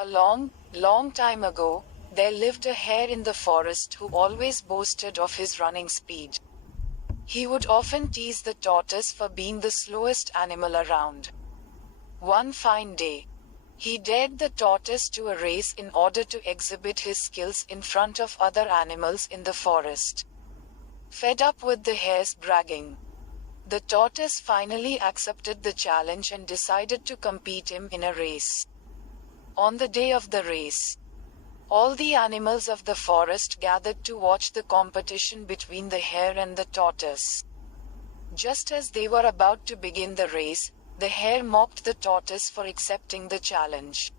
A long, long time ago, there lived a hare in the forest who always boasted of his running speed. He would often tease the tortoise for being the slowest animal around. One fine day, he dared the tortoise to a race in order to exhibit his skills in front of other animals in the forest. Fed up with the hare's bragging, the tortoise finally accepted the challenge and decided to compete him in a race. On the day of the race, all the animals of the forest gathered to watch the competition between the hare and the tortoise. Just as they were about to begin the race, the hare mocked the tortoise for accepting the challenge.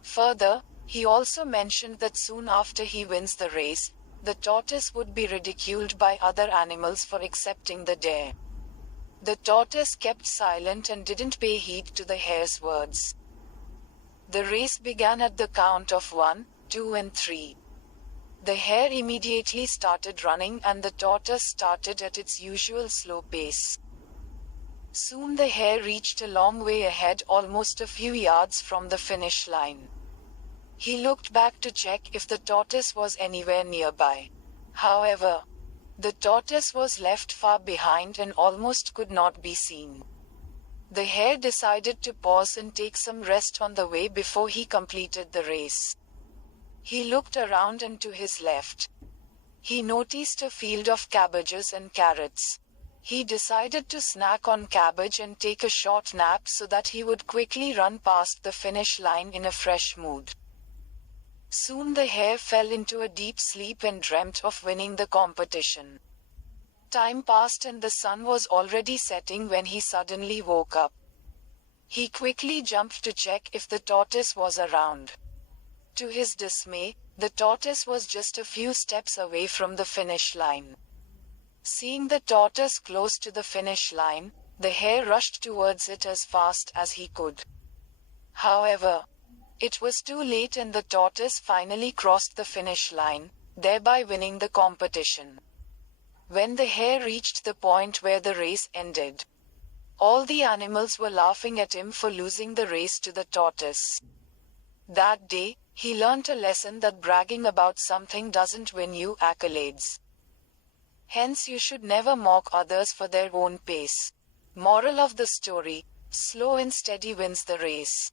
Further, he also mentioned that soon after he wins the race, the tortoise would be ridiculed by other animals for accepting the dare. The tortoise kept silent and didn't pay heed to the hare's words. The race began at the count of 1, 2 and 3. The hare immediately started running and the tortoise started at its usual slow pace. Soon the hare reached a long way ahead, almost a few yards from the finish line. He looked back to check if the tortoise was anywhere nearby. However, the tortoise was left far behind and almost could not be seen. The hare decided to pause and take some rest on the way before he completed the race. He looked around and to his left. He noticed a field of cabbages and carrots. He decided to snack on cabbage and take a short nap so that he would quickly run past the finish line in a fresh mood. Soon the hare fell into a deep sleep and dreamt of winning the competition. Time passed and the sun was already setting when he suddenly woke up. He quickly jumped to check if the tortoise was around. To his dismay, the tortoise was just a few steps away from the finish line. Seeing the tortoise close to the finish line, the hare rushed towards it as fast as he could. However, it was too late and the tortoise finally crossed the finish line, thereby winning the competition. When the hare reached the point where the race ended, all the animals were laughing at him for losing the race to the tortoise. That day, he learnt a lesson that bragging about something doesn't win you accolades. Hence you should never mock others for their own pace. Moral of the story: slow and steady wins the race.